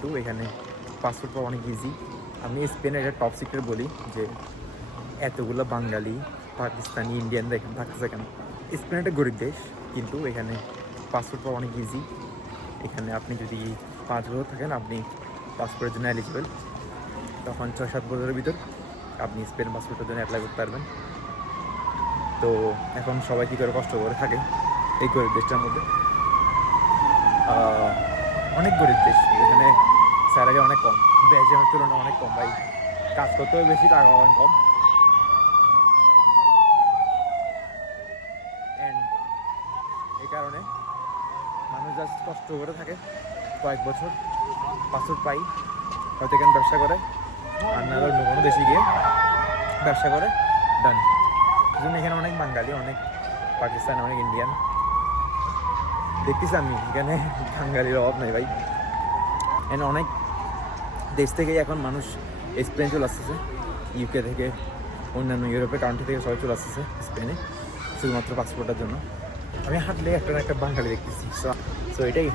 কিন্তু এখানে পাসপোর্ট পাওয়া অনেক ইজি। আমি স্পেনের একটা টপ সিক্রেট বলি যে এতগুলো বাঙালি, পাকিস্তানি, ইন্ডিয়ানরা এখানে থাকতেছে কেন? স্পেন একটা গরিব দেশ, কিন্তু এখানে পাসপোর্ট পাওয়া অনেক ইজি। এখানে আপনি যদি 5 বছর থাকেন আপনি পাসপোর্টের জন্য এলিজিবল। তখন 6-7 বছরের ভিতর আপনি স্পেন পাসপোর্টের জন্য অ্যাপ্লাই করতে পারবেন। তো এখন সবাই কী করে কষ্ট করে থাকে এই গরিব দেশটার মধ্যে। অনেক গরিব দেশ, এখানে স্যালারি অনেক কম, বেলজিয়ামের তুলনায় অনেক কম ভাই। কাজ করতেও বেশি, টাকা অনেক কম। অ্যান্ড এই কারণে মানুষ জাস্ট কষ্ট করে থাকে কয়েক বছর, পাসপোর্ট পাই, হয়তো এখানে ব্যবসা করে আর না অন্য কোনো দেশে গিয়ে ব্যবসা করে, ডান। এই জন্য এখানে অনেক বাঙালি, অনেক পাকিস্তানি, অনেক ইন্ডিয়ান দেখতেছি আমি এখানে। বাঙালির অভাব নেই ভাই। এখানে অনেক দেশ থেকেই এখন মানুষ স্পেন চলে আসতেছে, ইউকে থেকে, অন্যান্য ইউরোপের কান্ট্রি থেকে সবাই চলে আসতেছে স্পেনে শুধুমাত্র পাসপোর্টের জন্য। আমি হাঁটলে একটা না একটা বাঙালি দেখতেছি, সো এটাই।